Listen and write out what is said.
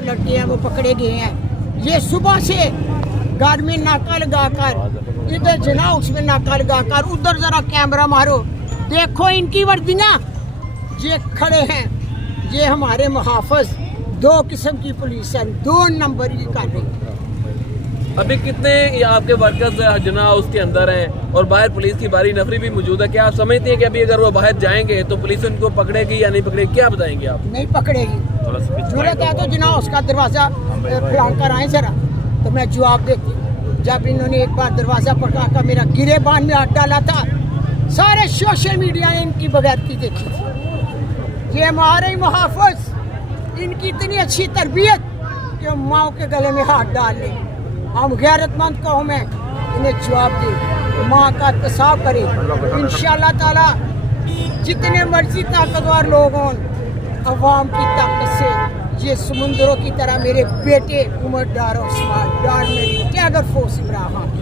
लड़के हैं वो पकड़े गए हैं। ये सुबह से घर में नाका लगाकर, इधर जना उसमें नाका लगाकर, उधर जरा कैमरा मारो, देखो इनकी वर्दियां। ये खड़े हैं, ये हमारे मुहाफ़िज़, दो किस्म की पुलिस है, 2 नंबर की कर रही है। अभी कितने ये आपके वर्कर्स जना उसके अंदर हैं और बाहर पुलिस की बारी नफरी भी मौजूद है? क्या आप समझते हैं कि अभी अगर वो बाहर जाएंगे तो पुलिस उनको पकड़ेगी या नहीं पकड़ेगी? क्या बताएंगे आप? नहीं पकड़ेगी, जरूरत है तो जना उसका दरवाज़ा फैलान कर आए जरा, तो मैं जवाब देती हूँ। जब इन्होंने एक बार दरवाज़ा पकड़ा कर मेरा गिरेबान में हाथ डाला था, सारे सोशल मीडिया ने इनकी बगैरती देखी थी। ये हमारे मुहाफ़िज़, इनकी इतनी अच्छी तरबियत कि माँ के गले में हाथ डाल ले। हम गैरतमंद कौम हैं, इन्हें जवाब दे, माँ का एहतसाब करें। इंशाअल्लाह ताला जितने मर्जी ताकतवर लोग हों, अवाम की ताकत से ये समुंदरों की तरह मेरे बेटे उमर डार और उस्मान डार मेरी टैगर फोर्स इमरान खान